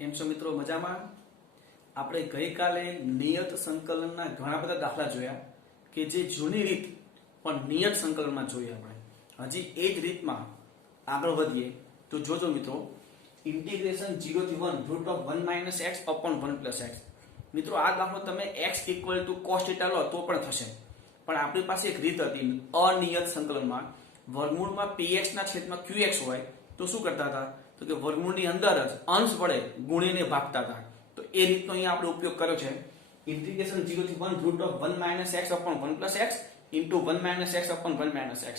કેમ છો મિત્રો? મજામાં? આપણે ગઈકાલે નિયત સંકલનના ઘણા બધા દાખલા જોયા કે જે જૂની રીત પણ નિયત સંકલનમાં જોઈએ. આપણે હજી એ જ રીતમાં આગળ વધીએ તો જોજો મિત્રો, ઇન્ટિગ્રેશન 0 થી 1 root of 1 - x upon 1 + x. મિત્રો આ દાખલો તમે x = cos θ લો તો પણ થશે, પણ આપણી પાસે એક રીત હતી અનિયત સંકલનમાં, વર્ગમૂળમાં px ના છેદમાં qx હોય તો શું કરતા હતા તો કે વર્ગમૂળની અંદર જ અંશ વડે ગુણીને ભાગતા હતા. તો એ રીતનો અહીંયા આપણે ઉપયોગ કર્યો છે. ઇન્ટિગ્રેશન 0 થી 1 root of 1 - x upon 1 + x into 1 - x upon 1 - x.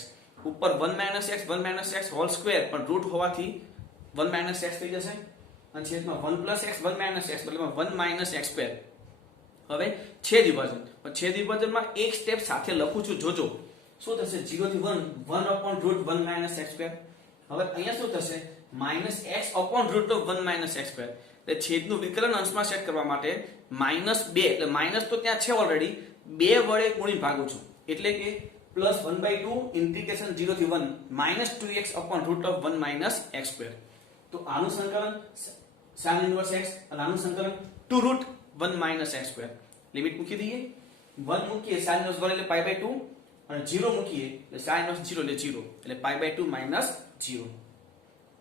ઉપર 1 - x 1 - x હોલ સ્ક્વેર પણ રૂટ હોવાથી 1 - x થઈ જશે અને છેદમાં 1 + x 1 - x મતલબ 1 - x². હવે છેદ વિભાજન, છેદ વિભાજનમાં એક સ્ટેપ સાથે લખું છું, જોજો શું થશે. 0 થી 1 1 upon રૂટ 1 - x². હવે અહીંયા શું થશે -x upon root of 1 - x². એટલે છેદનું વિકલન અંશમાં સેટ કરવા માટે -2 એટલે માઈનસ તો ત્યાં છે ઓલરેડી, 2 વડે ગુણી ભાગું છું એટલે કે +1/2 ઇન્ટિગ્રેશન 0 થી 1 -2x upon root of 1 - x². તો આનું સંકલન sin ઇન્વર્સ x અને આનું સંકલન 2 રૂટ 1 - x². લિમિટ મૂકી દઈએ. 1 મૂકીએ sin ઇન્વર્સ 1 એટલે π/2 અને 0 મૂકીએ એટલે sin ઇન્વર્સ 0 એટલે 0 એટલે π/2 - 0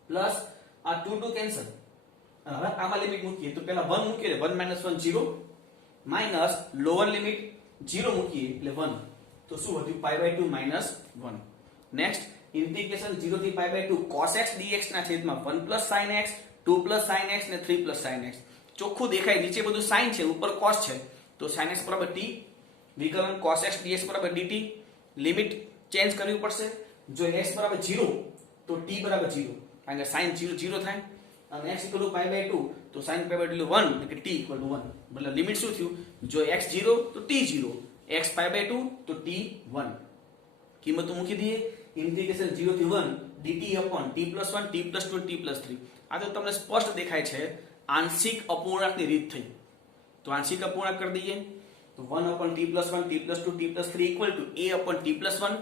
પ્લસ આ 2 2 કેન્સલ. હવે આમાં લિમિટ મૂકીએ તો પહેલા 1 મૂકીએ એટલે 1 - 1 0 માઈનસ લોઅર લિમિટ 0 મૂકીએ એટલે 1 તો શું વધ્યું π/2 - 1. નેક્સ્ટ ઇન્ટિગ્રેશન 0 થી π/2 cos x dx ના છેદમાં 1 + sin x 2 + sin x ને 3 + sin x. ચોખ્ખું દેખાય, નીચે બધું sin છે ઉપર cos છે તો sin x = t, વિકલન cos x dx = dt. Limit change કરવી પડશે. જો x = 0 તો t = 0 કારણ કે sin 0 0 થાય અને x = π/2 તો sin π/2 1 એટલે કે t = 1. મતલબ લિમિટ શું થયું, જો x 0 તો t 0, x π/2 તો t 1. કિંમતો મૂકી દઈએ. ઇન્ટિગ્રેશન 0 થી 1 dt upon t + 1 t + 2 t + 3. આ તો તમને સ્પષ્ટ દેખાય છે આંશિક અપૂર્ણાંકની રીત થઈ. તો આંશિક અપૂર્ણાંક કરી દઈએ તો 1 upon t + 1 t + 2 t + 3 = a upon t + 1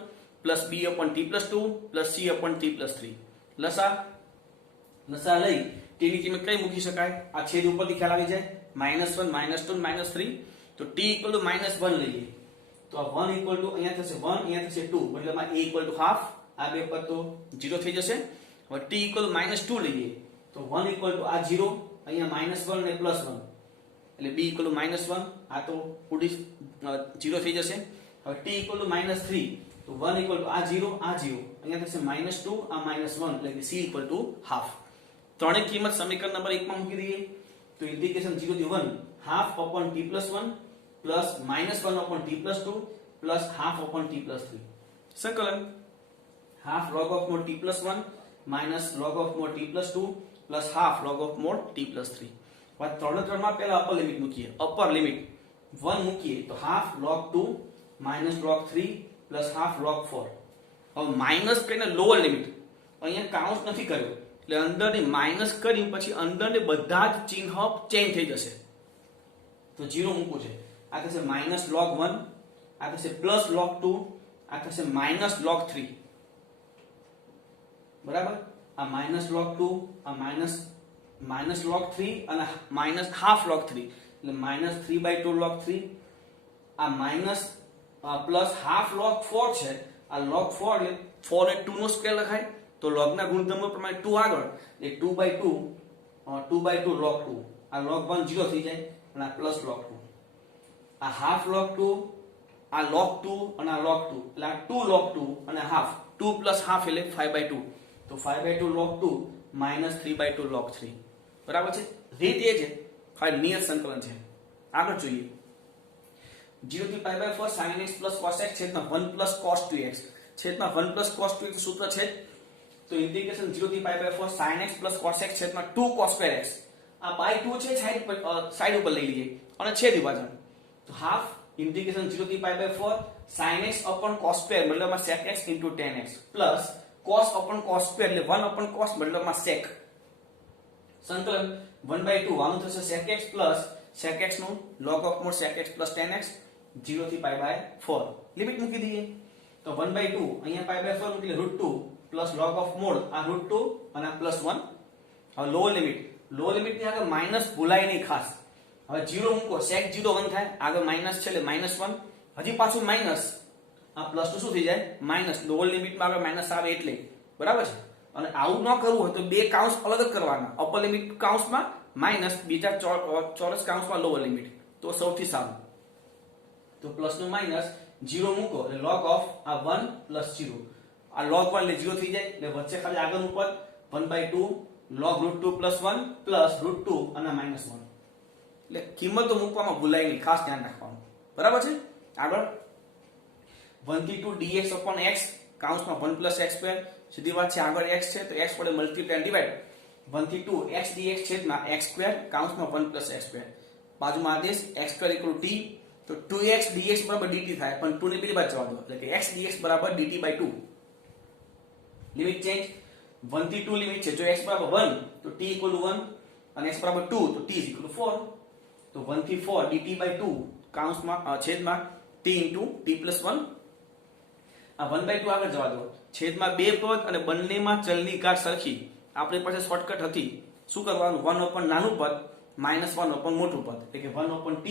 plus b upon t + 2 plus c upon t + 3. લસા લઈ t ની કિંમત કઈ મૂકી શકાય, આ છેદ ઉપરથી ખ્યાલ આવી જાય -1 -2 -3 તો t = -1 લઈએ તો આ 1 = અહીંયા થશે 1 અહીંયા થશે 2 મતલબ a = half, આ બે પદ તો 0 થઈ જશે. હવે t = -2 લઈએ તો 1 = આ 0 અહીંયા -1 ને +1 એટલે b = -1, આ તો ઉડી 0 થઈ જશે. હવે t = -3 તો 1 = આ 0 આ 0 અહીંયા થશે -2 આ -1 એટલે કે c = half. ત્રણેય કિંમત સમીકરણ નંબર 1 માં મૂકી દઈએ તો ઇન્ટિગ્રેશન 0 થી 1 half upon t + 1 plus -1 upon t + 2 plus half upon t + 3. સંકલન half log of mod t + 1 minus log of mod t + 2 plus half log of mod t + 3. હવે 3 માં પહેલા અપર લિમિટ મૂકીએ. અપર લિમિટ 1 મૂકીએ તો half log 2 minus log 3 plus half log 4. હવે minus કરીને lower limit અહીંયા કાઉન્ટ નથી કર્યો એટલે અંદરની માઈનસ કરી પછી અંદરને બધા જ ચિહ્ન ચેન્જ થઈ જશે. તો 0 મૂકવું છે, આ થશે -log 1, આ થશે +log 2, આ થશે -log 3. બરાબર, આ -log 2 આ -log 3 અને -half log 3 એટલે -3/2 log 3. આ માઈનસ પ્લસ half log 4 છે. આ log 4 એટલે 4 ને 2 નો સ્ક્વેર લખાય તો log ના ગુણધર્મ પ્રમાણે 2 આગળ એટલે 2/2 log 2. આ log 1 0 થઈ જાય અને આ પ્લસ log 2. આ half log 2 આ log 2 અને આ log 2 એટલે આ 2 log 2 અને half 2 + half એટલે 5/2 તો 5/2 log 2 -3/2 log 3. બરાબર છે. રીત એ છે, ખાલી નિયત સંકલન છે. આગળ જોઈએ 0 થી π/4 sin x + cos x છેદમાં 1 + cos 2x છેદમાં 1 + cos 2x સૂત્ર છે તો ઇન્ટિગ્રેશન 0 થી π/4 sin x + cos x છેદમાં 2 cos2x. આ /2 છે સાઈડ ઉપર લઈ લઈએ અને છેદ વિભાજન તો હાફ ઇન્ટિગ્રેશન 0 થી π/4 sin x upon cos2 મતલબમાં sec x into tan x plus cos upon cos2 એટલે 1 upon cos મતલબમાં sec. સંકલન 1/2 આનું થશે sec x plus sec x નું log of mod sec x plus tan x 0 થી π/4. Limit મૂકી દઈએ તો 1/2 અહીંયા π/4 એટલે √2 plus log of mod આ √2 અને આ +1. હવે લોઅર લિમિટ લોઅર લિમિટ ની આગળ માઇનસ ભૂલાય નહીં ખાસ. હવે 0 મૂકો sec 0 1 થાય, આગળ માઇનસ છે એટલે -1, હજી પાછું માઇનસ, આ પ્લસ નું શું થઈ જાય માઇનસ. લોઅર લિમિટમાં આગળ માઇનસ આવે એટલે, બરાબર છે. અને આવું ન કરવું હોય તો બે કાઉન્સ અલગ જ કરવાના, અપર લિમિટ કાઉન્સમાં માઇનસ, બીજા ચોરસ કાઉન્સમાં લોઅર લિમિટ, તો સૌથી સારું. તો પ્લસ નું માઇનસ 0 મૂકો એટલે log ઓફ આ 1 પ્લસ 0, આ log 1 એટલે 0 થઈ જાય, એટલે વચ્ચે ખાલી આગળનું પદ 1/2 log √2 પ્લસ 1 પ્લસ √2 અને -1. એટલે કિંમતો મૂકવામાં ભૂલાય નહીં, ખાસ ધ્યાન રાખવાનું, બરાબર છે. આગળ 1 થી 2 dx upon x કાઉન્સમાં 1 plus x square, સીધી વાત છે. આગળ x છે તો x વડે મલ્ટીપ્લાય ડિવાઈડ 1 થી 2 x dx છેદમાં x સ્ક્વેર કાઉન્સમાં 1 પ્લસ x સ્ક્વેર, બાજુમાં આદેશ x સ્ક્વેર = t, તો 2x dx બરાબર dt થાય, પણ 2 ને બીજી બાજુ જવા દો એટલે કે x dx બરાબર dt/2. લિમિટ ચેન્જ 1 થી 2 લિમિટ છે, જો x બરાબર 1 તો t = 1 અને x બરાબર 2 તો t = 4, તો 1 થી 4 dt/2 કાઉન્સમાં છેદમાં t * t+1. આ 1/2 આગળ જવા દો, છેદમાં બે પદ અને બંનેમાં ચલની ઘાત સરખી. આપણી પાસે શોર્ટકટ હતી, શું કરવાનું 1 નાનું પદ -1 મોટું પદ, એટલે કે 1/t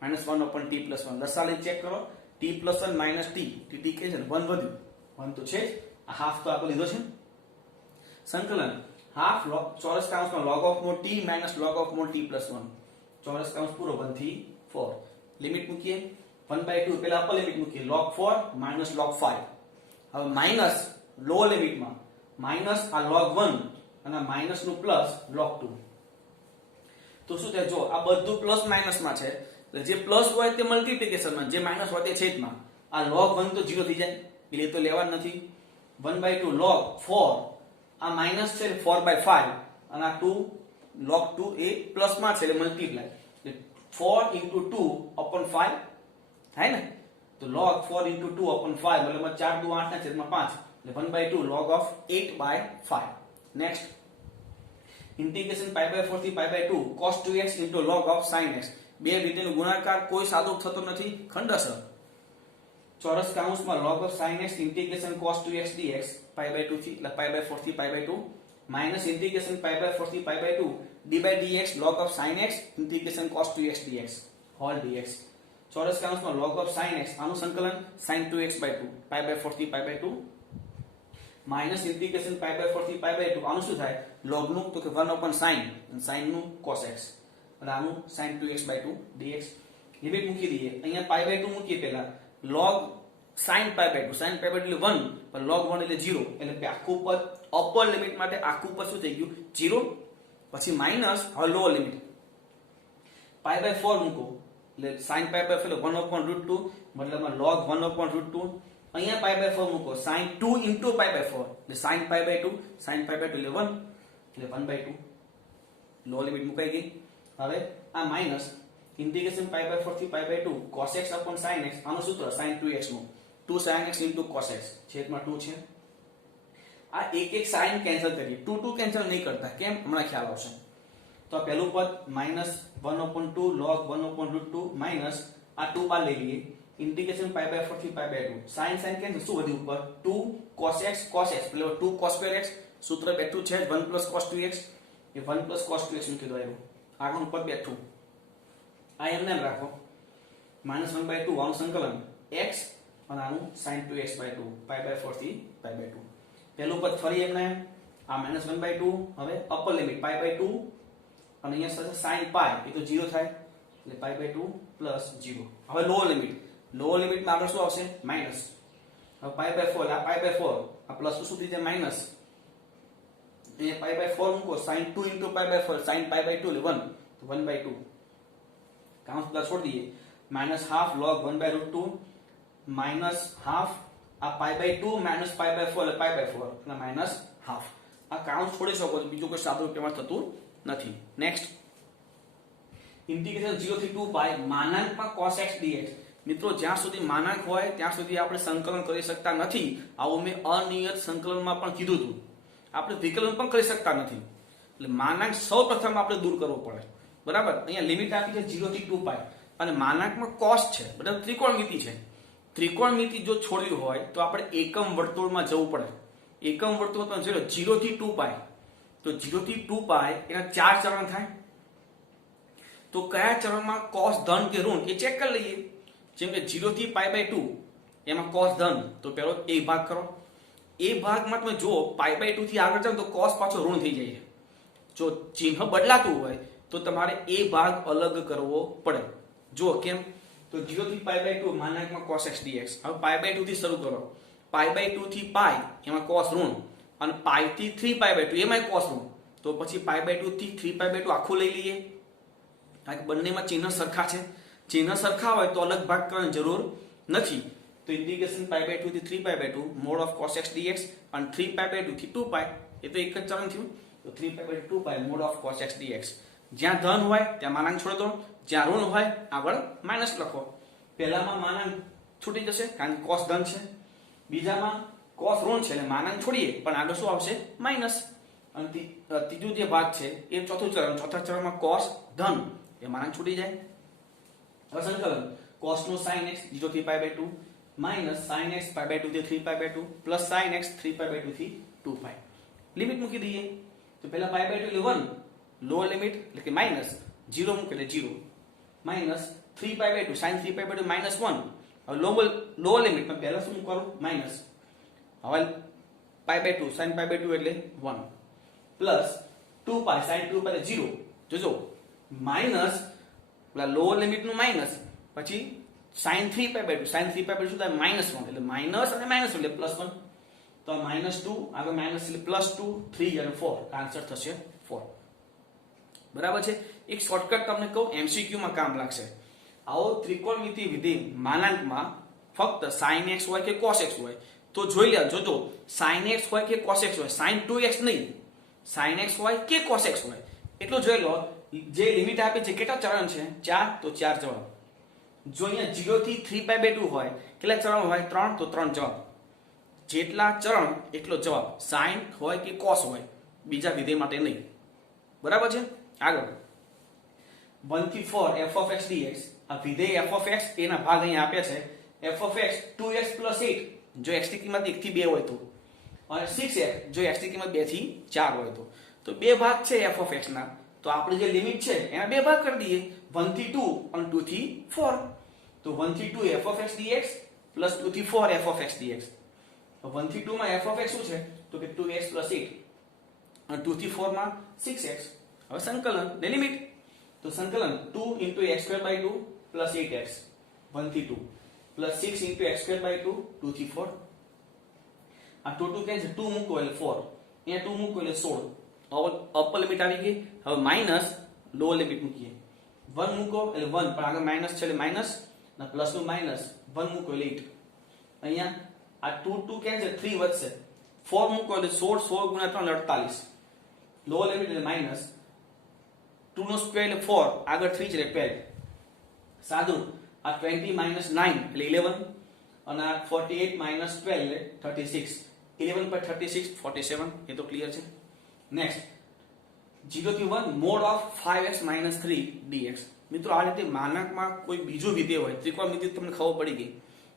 -1/t+1. દશાલે ચેક કરો, t+1 - t, t કે છે 1 વધ્યું, 1 તો છે જ, આ હાફ તો આપણે લીધો છે. સંકલન હાફ ચોરસ કાઉન્સમાં log of mod t - log of mod t+1, ચોરસ કાઉન્સ પૂરો 1 થી 4. લિમિટ મૂકીએ 1/2, પહેલા અપર લિમિટ મૂકીએ log 4 - log 5. હવે માઈનસ લોઅર લિમિટમાં માઈનસ આ log 1 અને માઈનસ નું પ્લસ log 2. તો શું થાય, જો આ બધું પ્લસ માઈનસ માં છે, તો જે પ્લસ હોય તે મલ્ટીપ્લિકેશનમાં, જે માઈનસ હોય તે છેદમાં. આ log 1 તો 0 થઈ જાય એટલે એ તો લેવા નથી. 1/2 log 4, આ માઈનસ છે 4/5 અને આ 2 log 2 એ પ્લસ માં છે એટલે મલ્ટીપ્લાય, એટલે 4 * 2/5 થાય ને. તો log 4 * 2/5 એટલે 4 × 2 8 ના છેદમાં 5, એટલે 1/2 log of 8/5. નેક્સ્ટ ઇન્ટિગ્રેશન π/4 થી π/2 cos 2x * log of sin x. બે રીતેનો ગુણાકાર કોઈ સાદો થતો નથી, ખંડસર. ચોરસ કાઉન્સમાં log of sin x integration cos 2x dx π/2 થી એટલે π/4 થી π/2 માઈનસ ઇન્ટિગ્રેશન π/4 થી π/2 d/dx log of sin x integration cos 2x dx whole dx. ચોરસ કાઉન્સમાં log of sin x આનું સંકલન sin 2x/2 π/4 થી π/2 માઈનસ ઇન્ટિગ્રેશન π/4 થી π/2 આનું શું થાય log નું, તો કે 1/sin અને sin નું cos x, એટલે આનું sin 2x/2 dx. લિમિટ મૂકી દઈએ, અહીંયા π/2 મૂકીએ, પહેલા log sin π/2 sin π/2 એટલે 1 પણ log 1 એટલે 0, એટલે આખું પદ અપર લિમિટ માટે આખું પદ શું થઈ ગયું 0. પછી માઈનસ હવે લોઅર લિમિટ π/4 મૂકો એટલે sin π/4 એટલે 1/√2 મતલબમાં log 1/√2. અહીંયા π/4 મૂકો sin 2 * π/4 એટલે sin π/2 sin π/2 એટલે 1 એટલે 1/2. લોઅર લિમિટ મુકાઈ ગઈ. હવે આ માઈનસ ઇન્ટિગ્રેશન π/4 થી π/2 cos x sin x આનું સૂત્ર sin 2x નું 2 sin x * cos x છેદમાં 2 છે. આ એક sin કેન્સલ કરીએ, 2 કેન્સલ નહીં કરતા, કેમ હમણાં ખ્યાલ આવશે. તો આ પહેલું પદ -1/2 log 1/√2 માઈનસ આ 2 બાર લઈ લઈએ, ઇન્ટિગ્રેશન π/4 થી π/2 sin કેન્સલ, શું વધ્યું ઉપર 2 cos x એટલે 2 cos2 x, સૂત્ર બેઠું છે 1 + cos 2x, એ 1 + cos 2x મૂકી દો, આવ્યું આગળનું પદ બેઠું. આ એમને એમ રાખો -1/2 આનું સંકલન x અને આનું sin 2x/2 π/4 થી π/2. પહેલું પદ ફરી એમને આ -1/2, હવે અપર લિમિટ π/2 અને અહીંયા સાથે sin π એ તો 0 થાય એટલે π/2 + 0. હવે લોઅર લિમિટમાં આગળ શું આવશે માઈનસ. હવે π/4 આ π/4 આ પ્લસ શું થઈ જાય માઈનસ, અહીંયા π/4 મૂકો sin 2 * π/4 sin π/2 એટલે 1 તો 1/2 કાઉન્સ બધા છોડી દઈએ, -half log 1/√2 -half આ π/2 - π/4 એટલે π/4 એટલે -half. આ કાઉન્સ છોડી શકો છો, બીજું કોઈ સાદું પેમાં થતું નથી. નેક્સ્ટ ઇન્ટિગ્રેશન 0 થી 2π માનાંકમાં cos x dx. મિત્રો જ્યાં સુધી માનાંક હોય ત્યાં સુધી આપણે સંકલન કરી શકતા નથી. આવું મેં અનિયત સંકલનમાં પણ કીધું હતું. આપણે વિકલન પણ કરી શકતા નથી, એટલે માનાંક સૌપ્રથમ આપણે દૂર કરવો પડે, બરાબર. અહીંયા લિમિટ આપી છે 0 થી 2π અને માનાંકમાં cos છે, બરાબર. ત્રિકોણમિતિ છે, ત્રિકોણમિતિ જો છોડવી હોય તો આપણે એકમ વર્તુળમાં જવું પડે. એકમ વર્તુળમાં 0 થી 2π તો 0 થી 2π એના 4 ચરણ થાય. તો કયા ચરણમાં cos ધન કે ઋણ એ ચેક કરી લઈએ. જેમ કે 0 થી π/2 એમાં cos ધન, તો પહેલો એ ભાગ કરો. એ ભાગમાં તમે જુઓ π/2 થી આગળ જાવ તો cos પાછો ઋણ થઈ જાય છે. જો ચિહ્ન બદલાતું હોય તો તમારે એ ભાગ અલગ કરવો પડે. જુઓ કેમ, તો 0 થી π/2 માનાંકમાં cos x dx. હવે π/2 થી શરૂ કરો. π/2 થી π એમાં cos ઋણ, અને π થી 3π/2 એમાં cos ઋણ. તો પછી π/2 થી 3π/2 આખું લઈ લઈએ. કારણ કે બંનેમાં ચિહ્ન સરખા છે. ચિહ્ન સરખા હોય તો અલગ ભાગ કરવાની જરૂર નથી. તો ઇન્ટિગ્રેશન π/2 થી 3π/2 mod of cos x dx અને 3π/2 થી 2π એ તો એક જ ચરણ થયું. તો 3π/2 2π mod of cos x dx. જ્યાં ધન હોય ત્યાં માનાંક છોડી દો, જ્યાં ઋણ હોય આગળ માઇનસ લખો. પહેલામાં માનાંક છૂટી જશે કારણ કે cos ધન છે, બીજામાં cos ઋણ છે એટલે માનાંક છોડીએ પણ આગળ શું આવશે માઇનસ. અને ત્રીજું જે ભાગ છે એ ચોથું ચરણ, ચોથા ચરણમાં cos ધન એ માનાંક છૂટી જાય. હવે સંકલન cos નું sin x 0 થી π/2 માઇનસ sin x π/2 થી 3π/2 પ્લસ sin x 3π/2 થી 2π. લિમિટ મૂકી દઈએ. તો પહેલા π/2 એટલે 1, લોઅર લિમિટ એટલે કે માઇનસ 0 મૂકે એટલે 0, માઇનસ 3π/2 sin 3π/2 માઇનસ 1. હવે લોઅર લિમિટ માં પહેલા શું મૂકવાનું માઇનસ. હવે π/2 sin π/2 એટલે 1 પ્લસ 2π sin 2π એટલે 0. જોજો માઇનસ લોઅર લિમિટ નું માઇનસ, પછી sin 3π/2 sin 3π/2 શું થાય -1 એટલે માઇનસ અને માઇનસ એટલે +1. તો -2 આગળ માઇનસ એટલે +2 3 અને 4 આન્સર થશે 4. બરાબર છે. એક શોર્ટકટ તમને કહું, MCQ માં કામ લાગશે. આવો ત્રિકોણમિતિ વિધેય માનાંકમાં ફક્ત sin x હોય કે cos x હોય તો જોઈ લે. જોજો sin x હોય કે cos x હોય, sin 2x નહીં, sin x હોય કે cos x હોય એટલું જોઈ લો. જે લિમિટ આપી છે કેટલા ચરણ છે 4, તો 4 જવાબ. જો અહીંયા 0 થી 3π/2 હોય કેટલા ચરણ હોય 3, તો 3 જવાબ. જેટલા ચરણ એટલો જવાબ. sin હોય કે cos હોય, બીજા વિધેય માટે નહીં. બરાબર છે. આગળ 1 થી 4 f of x dx. આ વિધેય f of x એના ભાગ અહીંયા આપ્યા છે. f of x 2x + 8 જો x ની કિંમત 1 થી 2 હોય તો, અને 6x જો x ની કિંમત 2 થી 4 હોય તો બે ભાગ છે f of x ના. તો આપણે જે લિમિટ છે એના બે ભાગ કરી દઈએ, 1 થી 2 અને 2 થી 4. તો 1 થી 2 f of x dx plus 2 થી 4 f of x dx. 1 થી 2 માં f of x શું છે તો કે 2x + 8 અને 2 થી 4 માં 6x. હવે સંકલન ને લિમિટ. તો સંકલન 2 * x²/2 પ્લસ 8x 1 થી 2 પ્લસ 6 * x²/2 2 થી 4. આ 2 કેન્સલ, 2 મૂકો એટલે 4, અહીંયા 2 મૂકો એટલે 16. અપર લિમિટ આવી ગઈ. હવે માઇનસ લોઅર લિમિટ મૂકીએ. 1 મૂકો એટલે 1 પણ આગળ માઇનસ છે એટલે માઇનસ, અને પ્લસ નું માઇનસ 1 મૂકો એટલે 8. અહીંયા આ 2 કેન્સલ 3 વધશે. 4 મૂકો એટલે 16 × 3 48. લોઅર લિમિટ એટલે માઇનસ 2 નો સ્ક્વેર એટલે 4, આગળ 3 છે એટલે 12. સાદું આ 20 - 9 એટલે 11, અને આ 48 - 12 એટલે 36. 11 પર 36 47. એ તો ક્લિયર છે. નેક્સ્ટ 0 થી 1 mod of 5x - 3 dx. મિત્રો આ રીતે માનાંકમાં કોઈ બીજું વિધેય હોય, ત્રિકોણમિતિ તમને ખબર પડી ગઈ,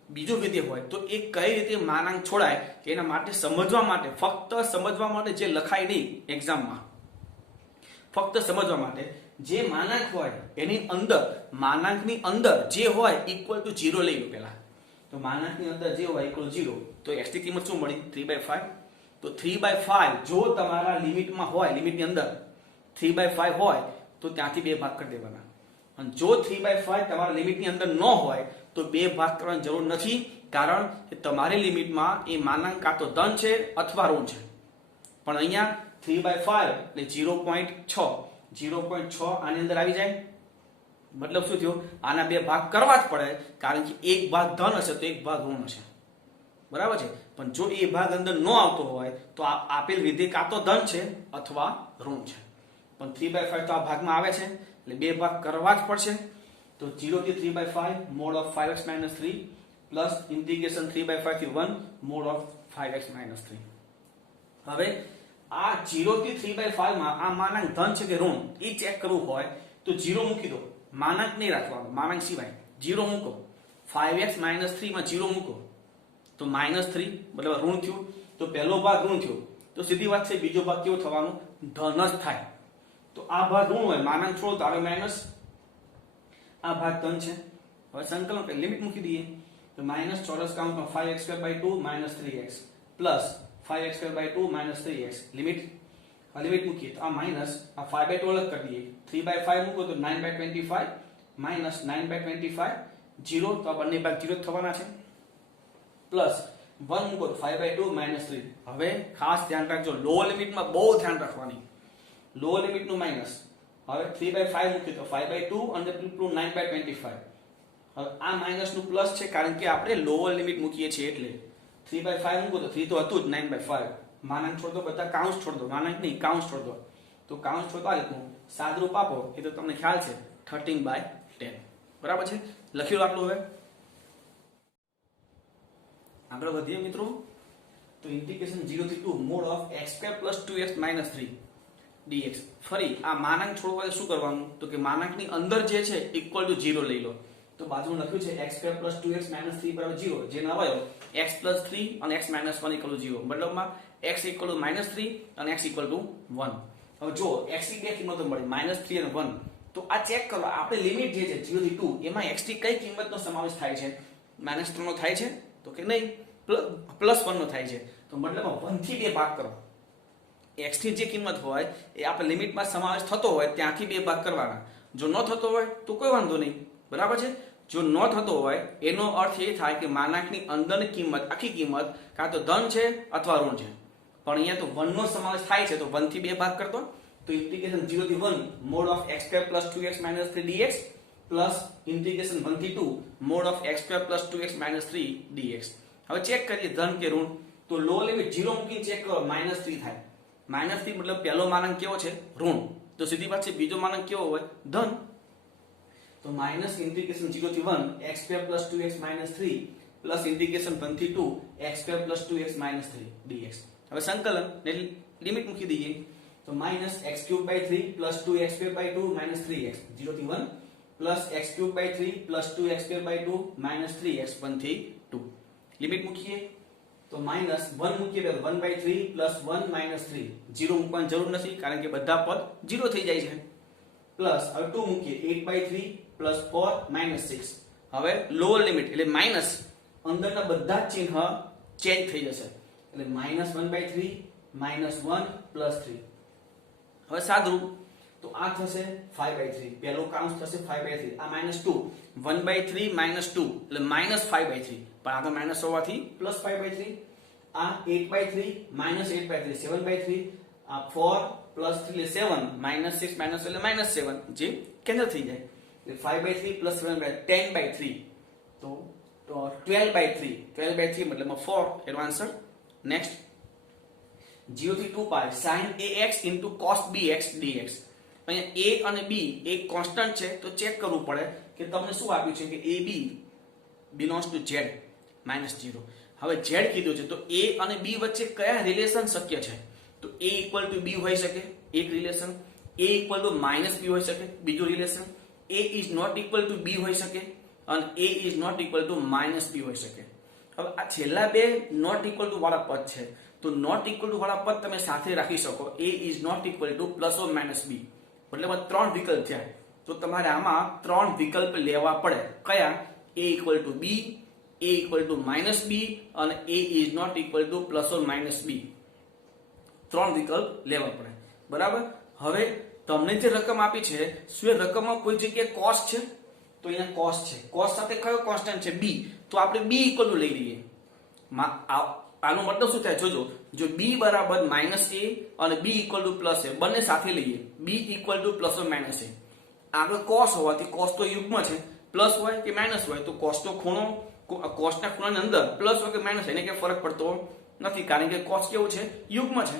બીજું વિધેય હોય તો એ કઈ રીતે માનાંક છોડાય એના માટે સમજવા માટે, ફક્ત સમજવા માટે, જે લખાય નહીં એક્ઝામમાં, ફક્ત સમજવા માટે જે માનાંક હોય એની અંદર, માનાંકની અંદર જે હોય = 0 લઈ લો પહેલા. તો માનાંકની અંદર જે હોય =0. તો x ની કિંમત શું મળી 3/5. તો 3/5 જો તમારા લિમિટમાં હોય, લિમિટની અંદર 3/5 હોય તો ત્યાંથી બે ભાગ કરી દેવાના. અને જો 3/5 તમારા લિમિટની અંદર ન હોય તો બે ભાગ કરવાની જરૂર નથી, કારણ કે તમારી લિમિટમાં એ માનાંક કાં તો ધન છે અથવા ઋણ છે. પણ અહીંયા 3/5 એટલે 0.6, 0.6 આની અંદર આવી જાય. મતલબ શું થયું, આના બે ભાગ કરવા જ પડે, કારણ કે એક ભાગ ધન હશે તો એક ભાગ ઋણ હશે. બરાબર છે. પણ જો એ ભાગ અંદર ન આવતો હોય તો આપેલ વિધેય કાં તો ધન છે અથવા ઋણ છે. પણ 3/5 તો આ ભાગમાં આવે છે એટલે બે ભાગ કરવા જ પડશે. તો 0 થી 3/5 mod of 5x - 3 plus integration 3/5 થી 1 mod of 5x - 3. હવે આ 0 થી 3/5 માં આ માનાંક ધન છે કે ઋણ એ ચેક કરવું હોય તો 0 મૂકી દો. માનાંક નહીં રાખવાનો, માનાંક સિવાય 0 મૂકો. 5x - 3 માં 0 મૂકો તો -3 મતલબ ઋણ થયું. તો પહેલો ભાગ ઋણ થયો તો તો સીધી વાત છે બીજો ભાગ કેવો થવાનો ધન જ થાય. તો આ ભાગ ઋણ હોય માનાંક છોડો તો આવે માઇનસ, આ ભાગ ધન છે. હવે સંકલન કરી લિમિટ મૂકી દઈએ તો માઇનસ ચોરસ કાઉન્ટમાં 5x²/2 - 3x plus 5x²/2 - 3x limit. Limit મૂકીએ તો આ માઇનસ આ 5/2 અલગ કરી દઈએ 3/5 મૂકો તો 9/25 માઇનસ 9/25 0 તો આ બંને ભાગ 0 થવાના છે પ્લસ 1 મૂકો તો 5/2 - 3. હવે ખાસ ધ્યાન રાખજો લોઅર લિમિટમાં બહુ ધ્યાન રાખવાની. લોઅર લિમિટનું માઇનસ હવે 3/5 મૂકીએ તો 5/2 અને પેલું 9/25. હવે આ માઇનસ નું પ્લસ છે કારણ કે આપણે લોઅર લિમિટ મૂકીએ છીએ એટલે 3/5 મૂકો તો 3 તો હતું જ 9/5 માનાંક છોડ દો બધા કાઉન્સ છોડ દો માનાંક નહીં કાઉન્સ છોડ દો તો કાઉન્સ છોડતા રીતનું સાદરૂપ આપો એ તો તમને ખ્યાલ છે 13/10 બરાબર છે. લખ્યું આટલું. હવે આગળ વધીએ મિત્રો તો ઇન્ટિગ્રેશન 0 થી 2 mod of x² + 2x - 3 dx. ફરી આ માનાંક છોડવા શું કરવાનું તો કે માનાંકની અંદર જે છે ઇક્વલ ટુ 0 લઈ લો. તો બાજુમાં લખ્યું છે x² + 2x - 3 = 0 જે નવાયો x + 3 અને x - 1 = 0 મતલબમાં x = -3 અને x = 1. હવે જો x ની બે કિંમતો મળી -3 અને 1 તો આ ચેક કરો આપણે લિમિટ જે છે 0 થી 2 એમાં x ની કઈ કિંમતનો સમાવેશ થાય છે -3 નો થાય છે તો કે નહીં +1 નો થાય છે તો મતલબમાં 1 થી 2 ભાગ કરો. x ની જે કિંમત હોય એ આપણે લિમિટમાં સમાવેશ થતો હોય ત્યાંથી 2 ભાગ કરવાના. જો ન થતો હોય તો કોઈ વાંધો નહીં બરાબર છે. જો ન થતો હોય એનો અર્થ એ થાય કે માનાંકની અંદરની કિંમત આખી કિંમત કાં તો ધન છે અથવા ઋણ છે પણ અહીંયા તો 1 નો સમાવેશ થાય છે તો 1 થી 2 ભાગ કરતો તો ઇન્ટિગ્રેશન 0 થી 1 mod of x² + 2x - 3 dx plus integration 1 થી 2 mod of x² + 2x - 3 dx. હવે ચેક કરીએ ધન કે ઋણ તો લો લિમિટ 0 મૂકીને ચેક કરો -3 થાય. -3 મતલબ પહેલો માનાંક કેવો છે ઋણ તો સીધી વાત છે બીજો માનાંક કેવો હોય ધન. તો માઇનસ ઇન્ટિગ્રેશન 0 થી 1 x² + 2x - 3 પ્લસ ઇન્ટિગ્રેશન 1 થી 2 x² + 2x - 3 dx. હવે સંકલન ને લિમિટ મૂકી દઈએ તો -x³/3 + 2x²/2 - 3x 0 થી 1 પ્લસ x³/3 + 2x²/2 - 3x 1 થી 2 લિમિટ મૂકીએ તો -1 મૂકીએ તો 1/3 + 1 - 3 0 મૂકવાની જરૂર નથી કારણ કે બધા પદ 0 થઈ જાય છે પ્લસ હવે 2 મૂકીએ 8/3 + 4 - 6. હવે લોઅર લિમિટ એટલે માઈનસ અંદરના બધા ચિહ્ન ચેન્જ થઈ જશે એટલે -1/3 -1 + 3. હવે સાદું તો આ થશે 5/3 પહેલો કાઉન્સ થશે 5/3 આ -2 1/3 - 2 એટલે -5/3 પણ આ તો માઈનસ હોવાથી +5/3 આ 8/3 -8/3 7/3 આ 4 + 3 એટલે 7 -6 એટલે -7 જે કેન્સલ થઈ જાય એટલે 5/3 + 7/3 10/3 તો 12/3 12/3 મતલબ 4 એનો આન્સર. નેક્સ્ટ 0 થી 2π sin ax * cos bx dx. અહીંયા a અને b એક કોન્સ્ટન્ટ છે તો ચેક કરવું પડે કે તમને શું આપ્યું છે કે ab belongs to z -0. હવે z કીધું છે તો a અને b વચ્ચે કયા રિલેશન શક્ય છે તો a = b હોઈ શકે એક રિલેશન, a = -b હોઈ શકે બીજું relation, a is not equal to b હોઈ શકે અને a is not equal to -b હોઈ શકે. હવે આ છેલ્લા બે નોટ ઇક્વલ ટુ વાળા પદ છે તો નોટ ઇક્વલ ટુ વાળા પદ તમે સાથે રાખી શકો a is not equal to +or -b મતલબ ત્રણ વિકલ્પ થયા તો તમારે આમાં ત્રણ વિકલ્પ લેવા પડે કયા a = b, a = -b અને a is not equal to +or -b ત્રણ વિકલ્પ લેવા પડે બરાબર. હવે તમને જે રકમ આપી છે શું એ રકમમાં કોઈ જગ્યાએ કોસ્ટ છે તો અહીંયા કોસ્ટ છે. કોસ્ટ સાથે કયો કોન્સ્ટન્ટ છે b તો આપણે b = લઈ લઈએ. આનો મતલબ શું થાય જોજો જો b = -a અને b = +a બંને સાથે લઈએ b = +or -a આગળ cos હોવાથી cos તો યુગ્મ છે પ્લસ હોય કે માઈનસ હોય તો cos નો ખૂણો cos ના ખૂણાની અંદર પ્લસ હોય કે માઈનસ એને કે ફરક પડતો નથી કારણ કે cos કેવું છે યુગ્મ છે.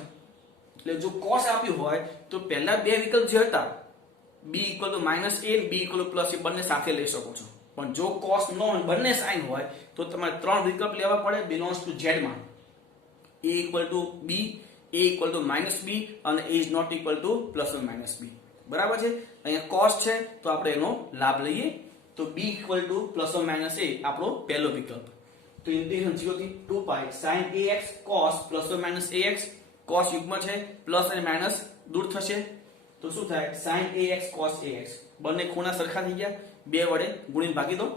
એટલે જો cos આપ્યું હોય તો પહેલા બે વિકલ્પ જે હતા b = -a અને b = +a બંને સાથે લઈ શકો છો પણ જો cos નો બંને સાઇન હોય તો તમારે ત્રણ વિકલ્પ લેવા પડે belongs to z માં a = b, a = -b અને a is not equal to +or -b બરાબર છે. અહીંયા cos છે તો આપણે એનો લાભ લઈએ તો b = +or -a આપણો પહેલો વિકલ્પ. તો ઇન્ટિગ્રેશન 0 થી 2π sin ax cos +or -ax cos યુગ્મ છે, પ્લસ અને માઇનસ દૂર થશે તો શું થાય sin ax cos ax, બંને ખૂણા સરખા થઈ ગયા, બે વડે ગુણીને ભાગી દો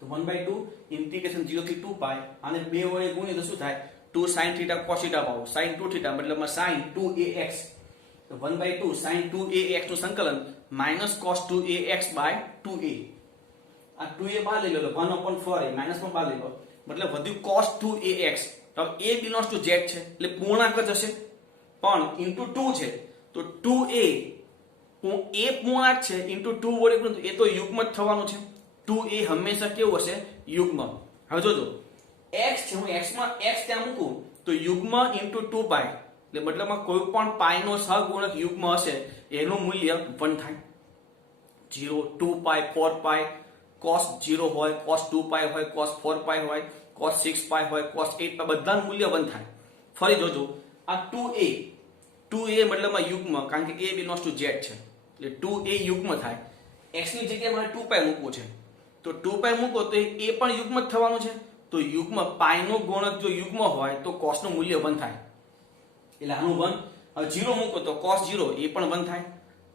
તો 1/2 ઇન્ટિગ્રેશન 0 થી 2 પાઈ, અને બે વડે ગુણીએ તો શું થાય 2 sin θ cos θ પાવો, sin 2 θ મતલબમાં sin 2ax, તો 1/2 sin 2ax નું સંકલન minus cos 2ax by 2a, આ 2a બહાર લઈ લો 1/4a માઈનસ પણ બહાર લઈ લો, મતલબ વધ્યું cos 2ax, તો a belongs to z છે એટલે પૂર્ણાંક જ હશે, પણ into 2 છે તો 2a પૂર્ણાંક છે into 2 વડે ગુણો તો એ તો યુગ્મ જ થવાનું છે, 2a હંમેશા કેવું હશે યુગ્મ. હવે જોજો x છે, હું x માં x ત્યાં મૂકું તો યુગ્મ into 2 પાઈ, એટલે મતલબમાં કોઈ પણ પાઈ નો સહગુણક યુગ્મ હશે એનું મૂલ્ય 1 થાય, 0 2 પાઈ 4 પાઈ cos 0 હોય, cos 2 પાઈ હોય, cos 4 પાઈ હોય, cos 6 પાઈ હોય, cos 8 પાઈ, બધાનું મૂલ્ય 1 થાય. ફરી જોજો આ 2a મતલબમાં યુગ્મ, કારણ કે a belongs to z છે એટલે 2a યુગ્મ થાય, x ની જગ્યાએ મારે 2 પાઈ મૂકવું છે તો 2 પાઈ મૂકો તો એ પણ યુગ્મ જ થવાનું છે, તો યુગ્મ પાઈ નો ગુણક જો યુગ્મ હોય તો cos નું મૂલ્ય 1 થાય, એટલે આનું 1. હવે 0 મૂકો તો cos 0 એ પણ 1 થાય,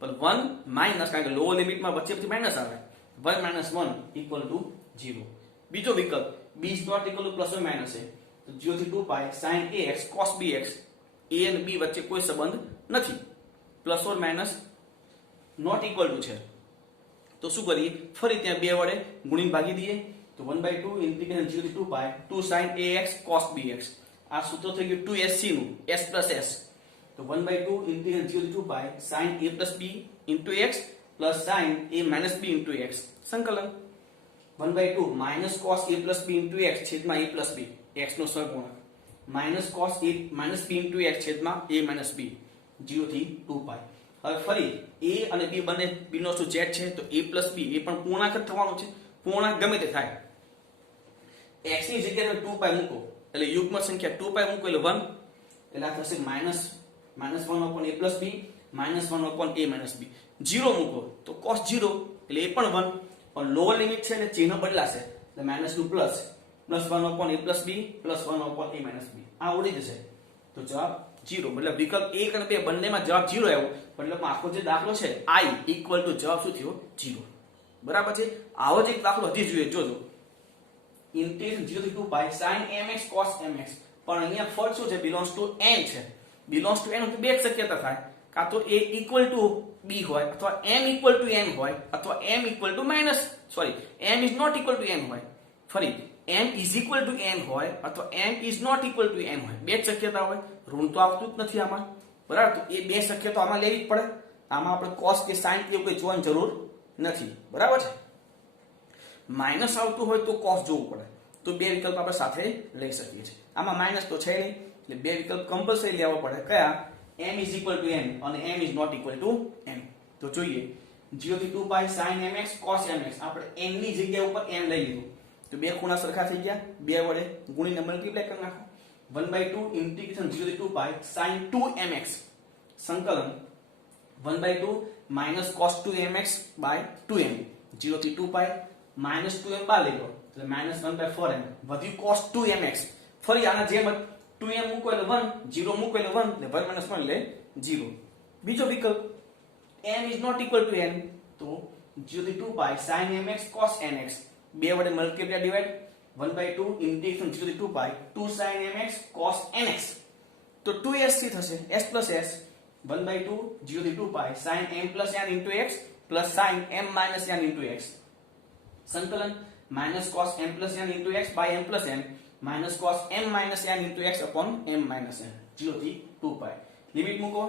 પણ 1 માઈનસ, કારણ કે લોઅર લિમિટમાં વચ્ચેથી માઈનસ આવે, 1 minus 1 equal to 0. બીજો વિકલ્પ b is not equal to plus or minus છે તો 0 થી 2 પાઈ sin ax cos bx, a અને b વચ્ચે કોઈ સંબંધ નથી, plus or minus not equal to છે તો શું કરીએ ફરી ત્યાં બે વડે ગુણીને ભાગી દઈએ તો 1/2 ઇન્ટિગ્રેશન 0 થી 2 પાઈ 2 sin ax cos bx, આ સૂત્ર થઈ ગયું 2sc નું s plus s, તો 1/2 ઇન્ટિગ્રેશન 0 થી 2 પાઈ sin a plus b into x plus sin a minus b into x, સંકલન 1/2 minus cos a plus b into x છેદમાં a plus b, x નો સહગુણક, minus cos a minus b into x છેદમાં a minus b, 0 થી 2 પાઈ. હવે ફરી a અને b બંને belongs to z છે તો a plus b એ પણ પૂર્ણાંક જ થવાનો છે, પૂર્ણાંક ગમે તે થાય, x ની જગ્યાએ 2 પાઈ મૂકો એટલે યુગ્મ સંખ્યા 2 પાઈ મૂકો એટલે 1, એટલે આ થશે -1/a plus b -1/a minus b, 0 મૂકો તો cos 0 એટલે એ પણ 1, પણ લોઅર લિમિટ છે એટલે ચિહ્ન બદલાશે એટલે માઈનસ નું plus, +1/a plus b +1/a minus b, આ ઉડી જશે તો જવાબ 0, મતલબ વિકલ્પ 1 અને 2 બંનેમાં જવાબ 0 આવ્યો, મતલબ આખો જે દાખલો છે i ઇક્વલ ટુ જવાબ શું થયો 0. બરાબર છે. આવો જ એક દાખલો હજી જોઈએ, જોજો ઇન્ટિગ્રેશન 0 થી 2 પાઈ sin mx cos mx, પણ અહીંયા ફળ શું છે belongs to n છે, belongs to n તો બે શક્યતા થાય, કાં તો a equal to b હોય અથવા m equal to n હોય અથવા m equal to minus m is not equal to n હોય, ફરી m is equal to n હોય અથવા m is not equal to n હોય, બે શક્યતા હોય, ઋણ તો આવતું જ નથી આમાં, બરાબર, તો એ બે શક્યતા આમાં લેવી જ પડે, આમાં આપણે cos કે sin કે એવું કંઈ જોવાની જરૂર નથી, બરાબર છે. માઈનસ આવતું હોય તો cos જોવું પડે, તો બે વિકલ્પ આપણે સાથે લઈ શકીએ છીએ, આમાં માઈનસ તો છે નહીં એટલે બે વિકલ્પ કમ્પલસરી લેવા પડે, કયા m is equal to n અને m is not equal to n. તો જોઈએ 0 થી 2 પાઈ sin mx cos mx, આપણે n ની જગ્યા ઉપર m લઈ લીધું તો બે ખૂણા સરખા થઈ ગયા, બે વડે ગુણીને મલ્ટીપ્લાય કરી નાખો, 1/2 ઇન્ટિગ્રેશન 0 થી 2 પાઈ sin 2mx, સંકલન 1/2 minus cos 2mx by 2m, 0 થી 2 પાઈ -2m બહાર લઈ લો એટલે -1/4m, વધ્યું cos 2mx, ફરી આના જેમ 2m મૂકો એટલે 1, 0 મૂકો એટલે 1, એટલે 1 - 1 એટલે 0. બીજો વિકલ્પ m is not equal to n, તો 0 થી 2 પાઈ sin mx cos nx, બે વડે મલ્ટીપ્લાય ડિવાઇડ 1/2 ઇન્ટિગ્રેશન 0 થી 2 પાઈ 2 sin mx cos nx, તો 2sc થશે s plus s, 1/2 0 થી 2 પાઈ sin m plus n into x plus sin m minus n into x, સંકલન minus cos m plus n into x by m plus n minus cos m minus n into x upon m minus n, 0 થી 2 પાઈ, limit મૂકો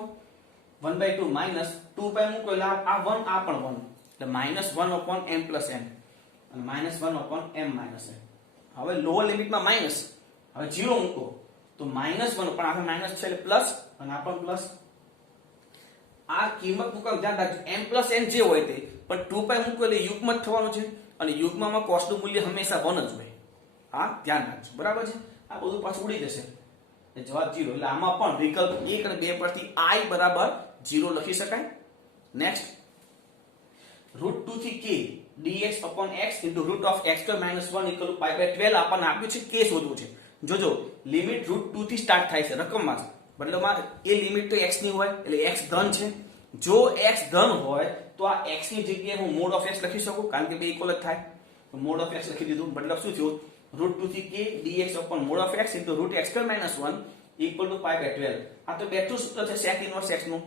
1/2 minus 2 પાઈ મૂકો એટલે આ 1 આ પણ 1 એટલે -1 upon m plus n અને -1 upon m minus n. હવે લોઅર લિમિટમાં માઈનસ, હવે 0 મૂકો તો -1, પણ આ માઈનસ છે એટલે પ્લસ અને આ પણ પ્લસ, આ કિંમત મૂકો ધ્યાન રાખજો m plus n જે હોય તે, પણ 2 પાઈ મૂકો એટલે યુગ્મ જ થવાનું છે અને યુગ્મમાં cos નું મૂલ્ય હંમેશા 1 જ હોય, આ ધ્યાન રાખજો, બરાબર છે. આ બધું પાછું ઉડી જશે એટલે જવાબ 0, એટલે આમાં પણ વિકલ્પ 1 અને 2 પરથી i બરાબર 0 લખી શકાય. નેક્સ્ટ √2 થી k dx upon x into root of x square minus 1 equal to pi by 12 આપણને આપ્યું છે, k શોધવું છે. જોજો લિમિટ √2 થી સ્ટાર્ટ થાય છે રકમમાં, મતલબમાં એ લિમિટ તો x ની હોય એટલે x ધન છે. જો x ધન હોય તો આ x ની જગ્યાએ હું મોડ ઓફ x લખી શકું કારણ કે બે ઇક્વલ જ થાય. તો મોડ ઓફ x લખી દીધું. મતલબ શું થયું √2 થી k dx upon mod of x into root x square minus 1 equal to pi by 12. આ તો બેઠું સૂત્ર છે sec inverse x નું.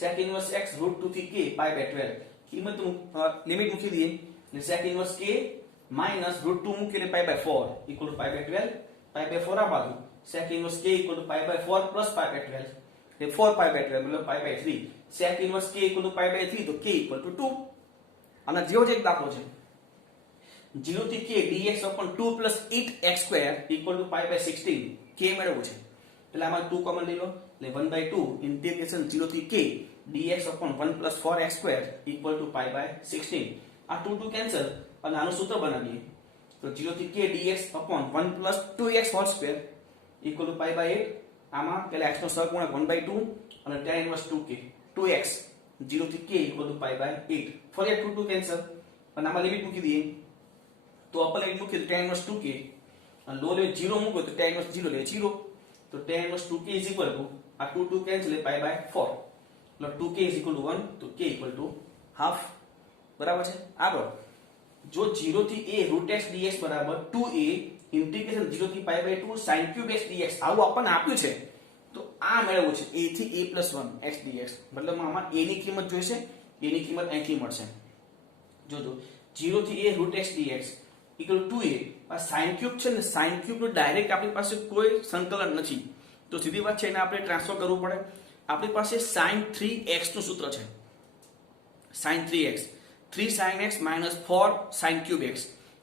sec inverse x √2 થી k pi by 12 કિંમત લિમિટ મૂકી દઈએ એટલે sec inverse k minus √2 મૂકી એટલે pi by 4 equal to pi by 12. pi by 4 આ બાજુ sec inverse k equal to pi by 4 plus pi by 12 એટલે 4 pi by 12 મતલબ pi by 3. sec inverse k equal to pi by 3 તો k equal to 2. અને જેવો જ એક દાખલો છે 0 થી k dx upon 2 plus 8x square equal to pi by 16 k મેળવવું છે એટલે આમાં 2 કોમન લઈ લો એટલે 1/2 integration 0 થી k dx upon 1 plus 4x square equal to pi by 16. આ 2 કેન્સલ અને આનું સૂત્ર બનાવીએ તો 0 થી k dx upon 1 plus 2x whole square equal to pi by 8. આમાં પેલા x નો સહગુણક 1/2 અને tan inverse 2k 2x 0 થી k equal to pi by 8. ફરી 2 કેન્સલ અને આમાં લિમિટ મૂકી દઈએ તો અપર લિમિટ મૂકી તો tan inverse 2k અને લોઅર લિમિટ 0 મૂકો તો tan inverse 0 લે 0 તો tan inverse 2k is equal to આ 2 કેન્સલ pi by 4 એટલે 2k is equal to 1 તો k equal to half. બરાબર છે. આગળ જો 0 થી a √x dx બરાબર 2a ઇન્ટિગ્રેશન 0 થી pi by 2 sin cube x dx આવું આપણને આપ્યું છે તો આ મેળવવું છે a થી a + 1 x dx. મતલબ આમાં a ની કિંમત જોઈશે a ની કિંમત અહીંથી મળશે. જોજો 0 થી a √x dx = 2a આ sin cube છે ને sin cube નો ડાયરેક્ટ આપણી પાસે કોઈ સંકલન નથી તો સીધી વાત છે એને આપણે ટ્રાન્સફર કરવું પડે. આપણી પાસે sin 3x નું સૂત્ર છે sin 3x 3 sin x minus 4 sin cube x.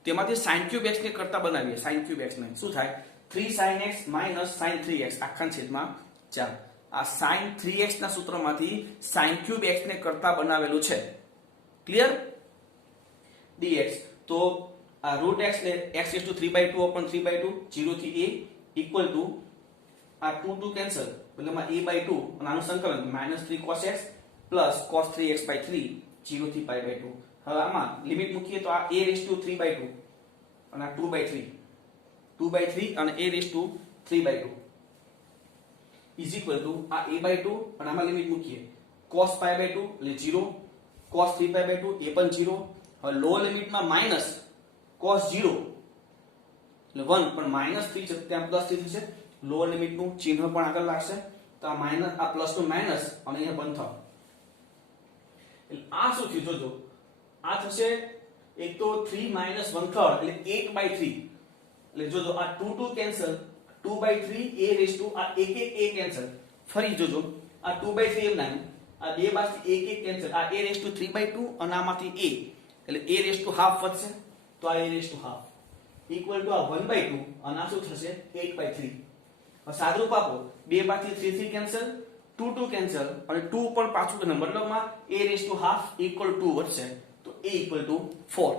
તેમાંથી sin cube x ને કરતા બનાવીએ sin cube x ને શું થાય 3 sin x minus sin 3x આખા છેદમાં 4. આ sin 3x ના સૂત્રમાંથી sin cube x ને કરતા બનાવેલું છે. ક્લિયર. dx તો આ √x ને x = 3/2 upon 3/2 0 થી a equal to આ 2 કેન્સલ એટલે માં a/2 અને આનું સંકલન -3 cos x plus cos 3x/3 0 થી pi by 2. હવે આમાં લિમિટ મૂકીએ તો આ a raised to 3/2 અને આ 2/3 અને a raised to 3/2 is equal to આ a/2 અને આમાં લિમિટ મૂકીએ cos pi by 2 એટલે 0 cos 3 pi by 2 એ પણ 0. હવે લોઅર લિમિટમાં માઈનસ cos 0 એટલે 1 પણ -3 છે ત્યાં +3 થશે. લોઅર લિમિટનું ચિહ્ન પણ આગળ લાગશે તો આ માઈનસ આ પ્લસ નું માઈનસ અને અહીંયા બંધ થાવ એટલે આ શું થયું જોજો આ થશે એક તો 3 - 1/3 એટલે 8/3 એટલે જોજો આ 2 કેન્સલ 2/3 a raised to આ 1 a કેન્સલ ફરી જોજો આ 2/3 એમ ના આ બે બાજુથી 1 કેન્સલ આ a raised to 3/2 અને આમાંથી a એટલે a raised to half વધશે તો આ a raised to half equal to આ 1/2 અને આ શું થશે 8/3. હવે સાદરૂપ આપો બે બાજુથી 3 કેન્સલ 2 કેન્સલ અને 2 પણ પાછું મતલબમાં a raised to half equal to વધશે તો a equal to 4.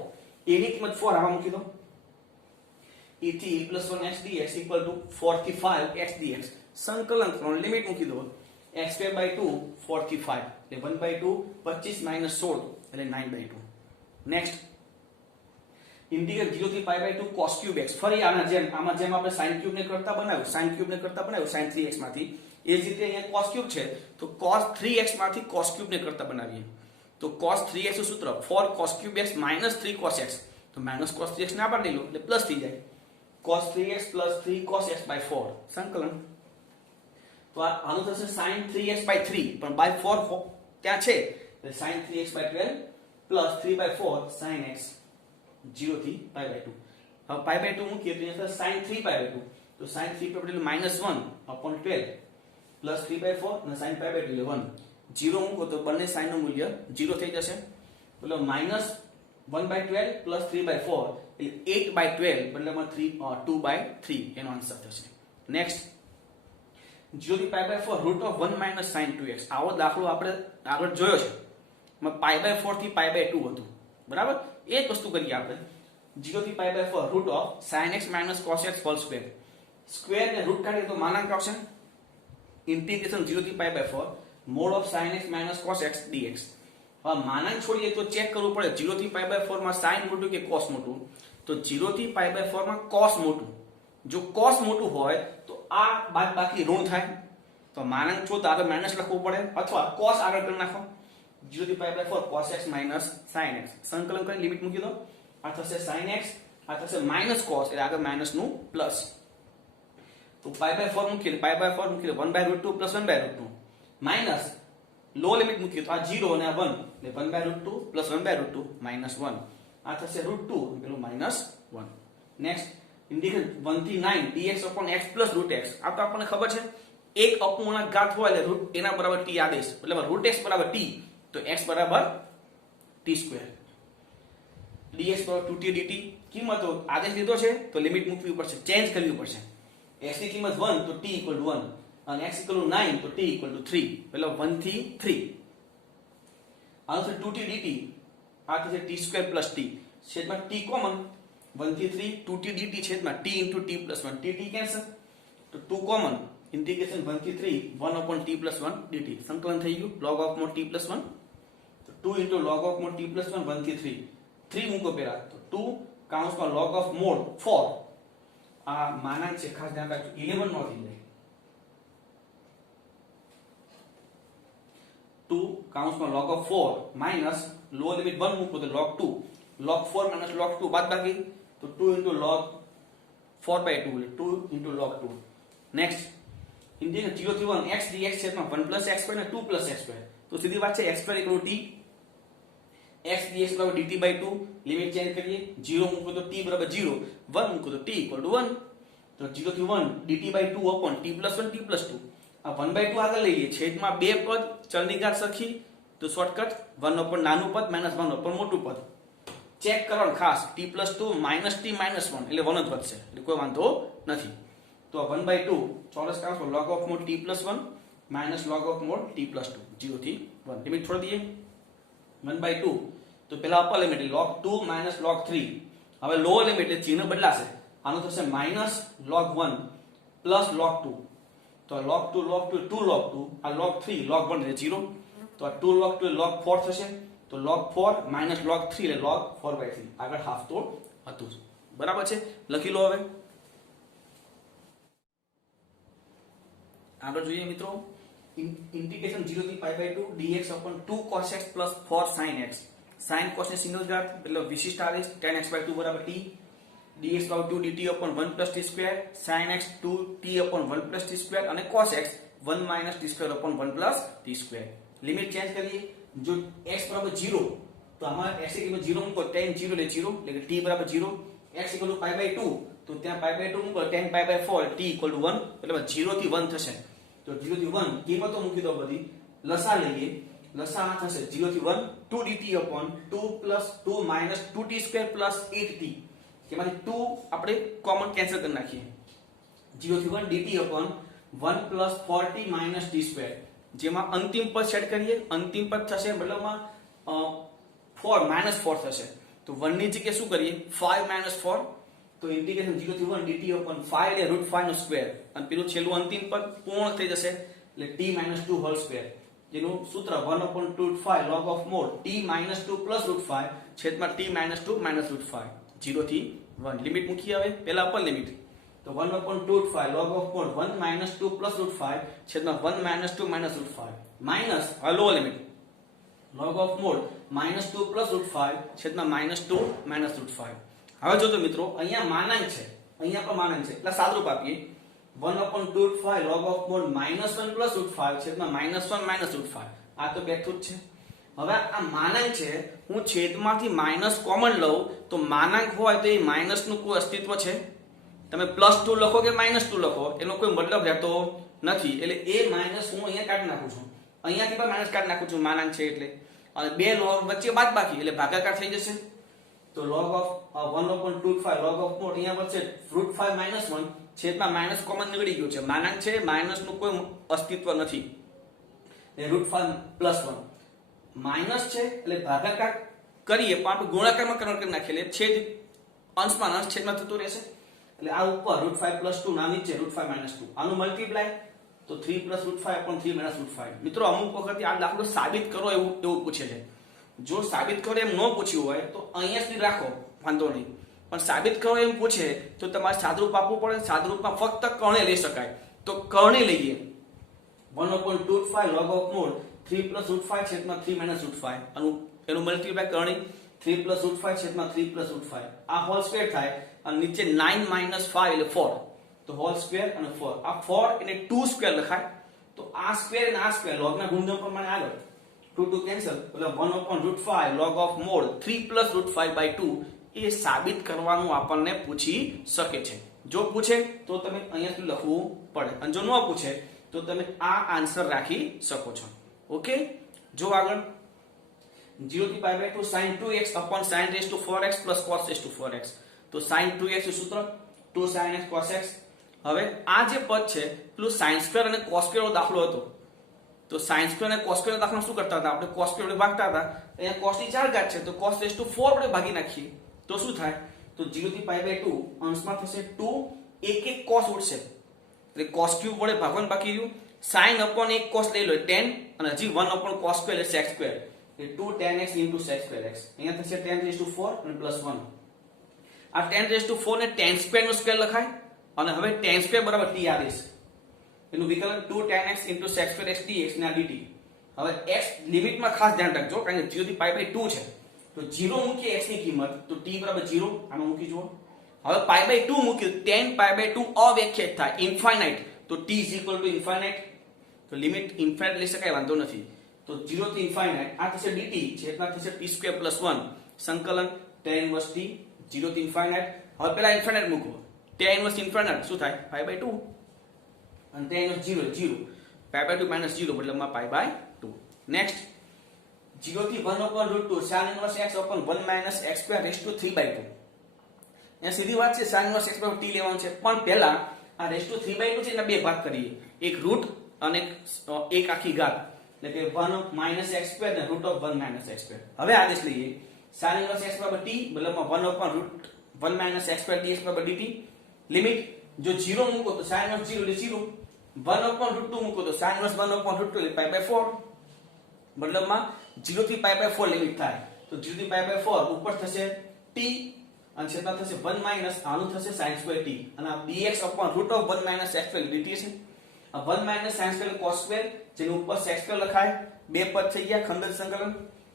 a ની કિંમત 4 આમાં મૂકી દો a થી a + 1 x dx equal to 4 થી 5 x dx. સંકલન કરો લિમિટ મૂકી દો x2/2 4 થી 5 એટલે 1/2 25 - 16 એટલે 9/2. નેક્સ્ટ ઇન્ટિગ્રલ 0 થી pi by 2 cos cube x. ફરી આમાં જેમ આપણે sin cube ને કરતા બનાવ્યું sin 3x માંથી એ જ રીતે અહીંયા cos cube છે તો cos 3x માંથી cos cube ને કરતા બનાવીએ તો cos 3x નું સૂત્ર 4 cos cube x minus 3 cos x તો minus cos 3x ને આપણે લઈ લો એટલે પ્લસ થઈ જાય cos 3x plus 3 cos x by 4 સંકલન તો આનું થશે sin 3x by 3 પણ by 4 ક્યાં છે એટલે sin 3x by 12 plus 3 by 4 sin x 0 થી pi by 2. હવે pi by 2 મૂકીએ તો અહીંયા sin 3 pi by 2 તો sin 3 pi by 2 -1 upon 12 plus 3 by 4 અને sin pi by 2 1 0 મૂકો તો બંને sin નું મૂલ્ય 0 થઈ જશે એટલે -1/12 plus 3/4 એટલે 8/12 બદલામાં 2/3 એનો આન્સર થશે. નેક્સ્ટ 0 થી pi by 4 √1 - sin 2x. આવો દાખલો આપણે આગળ જોયો છે માં pi by 4 થી pi by 2 હતું બરાબર એ જ વસ્તુ કરીએ આપણે 0 થી pi by 4 √sin x - cos x whole square square ને રૂટ કાઢીએ તો માનાંક આવશે ઇન્ટિગ્રેશન 0 થી pi by 4 mod of sin x - cos x dx. હવે માનાંક છોડીએ તો ચેક કરવું પડે 0 થી pi by 4 માં sin મોટું કે cos મોટું તો 0 થી pi by 4 માં cos મોટું જો cos મોટું હોય તો આ બાદ બાકી ઋણ થાય, તો માનાંક છો તો આગળ માઇનસ લખવું પડે, અથવા cos આગળ કરી નાખો 0 થી pi by 4 cos x minus sin x, સંકલન કરીને લિમિટ મૂકી દો, આ થશે sin x, આ થશે માઇનસ cos, એટલે આગળ માઇનસ નું પ્લસ, તો pi by 4 મૂકી pi by 4 મૂકી 1 by √2 plus 1 by √2 minus lower limit મૂકી તો આ 0 અને આ 1, એટલે 1 by √2 plus 1 by √2 minus 1, આ થશે √2 પેલું minus 1. નેક્સ્ટ ઇન્ટિગ્રલ 1 થી 9 dx upon x plus √x, આ તો આપણને ખબર છે એક અપૂર્ણાંક ઘાત હોય એટલે રૂટ એના બરાબર t આદેશ, એટલે √x બરાબર t, તો x બરાબર t², dx બરાબર 2t dt, કિંમતો આદેશ લીધો છે તો લિમિટ મૂકવી પડશે, ચેન્જ કરવી પડશે, x ની કિંમત 1 તો t = 1 અને x = 9 તો t = 3, એટલે 1 થી 3, આ થશે 2t dt, આ થશે t² + t, છેદમાં t કોમન, 1 થી 3 2t dt છેદમાં t * t + 1, t કેન્સલ, તો 2 કોમન, ઇન્ટિગ્રેશન 1 થી 3 1 upon t + 1 dt, સંકલન થઈ ગયું log of mod t + 1, તો 2 * log of mod t + 1 1 થી 3, 3 મૂકો પહેલા, તો 2 કૌંસમાં log of mod 4, આ માનાંક છે ખાસ ધ્યાન રાખજો 11 નો થઈ જાય, 2 કૌંસમાં log of 4 minus lower limit 1 મૂકો તો log 2, log 4 minus log 2 બાદ બાકી, તો 2 * log 4/2, એટલે 2 * log 2. નેક્સ્ટ ઇન્ટિગ્રલ 0 થી 1 x dx છેદમાં 1 + x² અને 2 + x², તો સીધી વાત છે x² = t, x dx = dt/2, limit change કરીએ, 0 મૂકો તો t = 0, 1 મૂકો તો t = 1, તો 0 થી 1 dt/2 upon t + 1 t + 2, આ 1/2 આગળ લઈએ, છેદમાં બે પદ ચલની ઘાત સરખી, તો શોર્ટકટ 1 ઉપર નાનું પદ -1 ઉપર મોટું પદ, ચેક કરવાનું ખાસ, t + 2 -t - 1 એટલે 1 જ વધશે, એટલે કોઈ વાંધો નથી, તો 1/2 ચોરસ કૌંસમાં log of mod t + 1 minus log of mod t + 2, 0 થી 1, લિમિટ છોડી દઈએ, 1/2, તો પેલા upper limit log 2 minus log 3, હવે લોઅર લિમિટ એટલે ચિહ્ન બદલાશે, આનું થશે minus log 1 plus log 2, તો log 2 log 2 2 log 2, આ log 3 log 1 એટલે 0, તો આ 2 log 2 log 4 થશે, તો log 4 minus log 3 એટલે log 4/3, આગળ હાફ તોડ હતું, બરાબર છે, લખી લો. હવે આગળ જોઈએ મિત્રો, ઇન્ટિગ્રેશન 0 થી pi by 2 dx upon 2 cos x plus 4 sin x, sin cos ને સિંગલ ઘાત એટલે વિશિષ્ટ આદેશ tan x/2 બરાબર t, dx / 2 dt upon 1 + t², sin x 2t upon 1 + t² અને cos x 1 - t² upon 1 + t², limit change કરીએ, જો x બરાબર 0 તો આમાં x ની કિંમત 0 મૂકો, tan 0 એટલે 0, એટલે t બરાબર 0, x = pi by 2 તો ત્યાં pi by 2 મૂકો, tan pi by 4 t = 1, એટલે 0 થી 1 થશે, તો 0 થી 1 કિંમતો મૂકી દો બધી, લસા લઈએ, લસા થશે 0 થી 1 2 dt upon 2 + 2 - 2t² plus 8t, જેમાંથી 2 આપણે કોમન કેન્સલ કરી નાખીએ, 0 થી 1 dt upon 1 + 4t - t², જેમાં અંતિમ પદ સેટ કરીએ, અંતિમ પદ થશે મતલબમાં 4 - 4 થશે, તો 1 ની જગ્યાએ શું કરીએ 5 - 4, તો ઇન્ટિગ્રેશન 0 થી 1 dt upon 5 એટલે √5 નો સ્ક્વેર, અને પેલું છેલ્લું અંતિમ પદ પૂર્ણ થઈ જશે, એટલે t - 2 હોલ સ્ક્વેર, જેનું સૂત્ર 1 upon 2√5 log of mod t - 2 plus √5 છેદમાં t - 2 - √5, 0 થી 1, લિમિટ મૂકીએ, હવે પહેલા અપર લિમિટ, તો 1 upon 2√5 log of mod 1 - 2 plus √5 છેદમાં 1 - 2 - √5, માઈનસ આ lower limit log of mod -2 plus √5 છેદમાં -2 - √5. હવે જોજો મિત્રો, અહીંયા માનાંક છે, અહીંયા પણ માનાંક છે, એટલે સાદરૂપ આપીએ, 1 upon 2√5 log of mod -1 plus √5 છેદમાં -1 - √5, આ તો બેઠું જ છે. હવે આ માનાંક છે, હું છેદમાંથી માઈનસ કોમન લઉં તો માનાંક હોય તો એ માઈનસ નું કોઈ અસ્તિત્વ છે, તમે +2 લખો કે -2 લખો એનો કોઈ મતલબ રહેતો નથી, એટલે એ માઈનસ હું અહીંયા કાઢી નાખું છું, અહીંયાથી પણ માઈનસ કાઢી નાખું છું, માનાંક છે એટલે, અને બે log વચ્ચે બાદબાકી એટલે ભાગાકાર થઈ જશે, તો log of 1 upon 2√5 log of mod અહીંયા વચ્ચે √5 - 1 છેદમાં માઈનસ કોમન નીકળી ગયું છે, માનાંક છે, માઈનસ નું કોઈ અસ્તિત્વ નથી, એ √5 + 1 માઈનસ છે, એટલે ભાગાકાર કરીએ પણ આપણે ગુણાકારમાં કન્વર્ટ કરી નાખીએ, એટલે છેદ અંશમાં અંશ છેદમાં થતું રહેશે, એટલે આ ઉપર √5 + 2 ના નીચે √5 - 2, આનું મલ્ટીપ્લાય તો 3 + √5 upon 3 - √5. મિત્રો અમુક વખત આ દાખલો સાબિત કરો એવું પૂછે છે, જો સાબિત કરો એમ ન પૂછ્યું હોય તો અહીંયા સુધી રાખો, વાંધો નહીં, પણ સાબિત કરો એમ પૂછે તો તમારે સાદુરૂપ આપવું પડે. સાદુરૂપમાં ફક્ત કર્ણે લઈ શકાય. તો કર્ણે લઈએ 1/2√5 log of mod 3 + √5 છેદમાં 3 - √5 એનું મલ્ટીપ્લાય કરણી 3 + √5 છેદમાં 3 + √5 આ હોલ સ્ક્વેર થાય અને નીચે 9 - 5 એટલે 4 તો હોલ સ્ક્વેર અને 4 આ 4 એને 2 સ્ક્વેર લખાય. તો આ સ્ક્વેર અને આ સ્ક્વેર લોગના ગુણધર્મ પ્રમાણે આગળ 2 કેન્સલ એટલે 1/5 log of mod 3 + √5/2 એ સાબિત કરવાનું આપણને પૂછી શકે છે. જો પૂછે તો તમે અહીંયા લખવું પડે અને જો ન પૂછે તો તમે આ આન્સર રાખી શકો છો. ઓકે, જો આગળ 0 થી π/2 sin 2x upon sin raised to 4x plus cos raised to 4x. તો sin 2x નું સૂત્ર 2 sin x cos x. હવે આ જે પદ છે પેલું sin સ્ક્વેર અને cos સ્ક્વેર નો દાખલો હતો. તો sin સ્ક્વેર અને cos સ્ક્વેર નો દાખલો શું કરતા હતા આપણે? cos સ્ક્વેર વડે ભાગતા હતા. અહીંયા cos ની 4 ઘાત છે તો cos raised to 4 વડે ભાગી નાખીએ તો શું થાય? તો 0 થી π/2 અંશમાં થશે 2 એક cos ઉડશે એટલે cos ક્યુબ વડે ભાગવાનું બાકી રહ્યું. sin upon 1 cos લઈ લો 10 અને હજી 1 upon cos સ્ક્વેર એટલે sec સ્ક્વેર એટલે 2 tan x * sec square x. અહીંયા થશે 10⁴ અને +1. આ 10⁴ ને tan સ્ક્વેર નો સ્ક્વેર લખાય અને હવે tan સ્ક્વેર બરાબર t આવીશ એનું વિકલન 2 tan x * sec square x dx ના dt. હવે x લિમિટમાં ખાસ ધ્યાન રાખજો કારણ કે 0 થી π/2 છે તો 0 મૂકીએ x ની કિંમત તો t બરાબર 0 આમાં મૂકી જુઓ. હવે π/2 મૂક્યું tan π/2 અવ્યાખ્યાયિત થાય ઇન્ફાઇનાઇટ તો t = ઇન્ફાઇનાઇટ તો લિમિટ ઇન્ફાઇનાઇટ લઈ શકાય વાંધો નથી. તો 0 થી ઇન્ફાઇનાઇટ આ થશે dt જેટલા થશે t² + 1 સંકલન tan 1t 0 થી ઇન્ફાઇનાઇટ. હવે પેલા ઇન્ફાઇનાઇટ મૂકો tan 1 ઇન્ફાઇનાઇટ શું થાય π/2 અને tan 1 0 0 π/2 - 0 મતલબમાં π/2. નેક્સ્ટ 0 થી 1/√2 sin 1x upon 1 - x² raised to 3/2. એ સીધી વાત છે sin 1x/t લેવાનું છે પણ પહેલા આ raised to 3/2 છે એના બે ભાગ કરીએ એક રૂટ અને એક આખી ઘાત એટલે કે 1 - x² ને √1 - x². હવે આદેશ લઈએ sin 1x/t મતલબમાં 1/√1 - x² dx dt. લિમિટ જો 0 મૂકો તો sin 1 0 એટલે 0 1/√2 મૂકો તો sin 1 1/√2 એટલે π/4 મતલબમાં 0 થી π/4 લિમિટ થાય તો 0 થી π/4 ઉપર થશે t અને છેદમાં થશે 1 - આનું થશે sin² t અને આ dx √1 - x² dt છે. આ 1 - sin² cos² જેનું ઉપર sec² લખાય બે પદ થઈ ગયા ખંડન સંકલન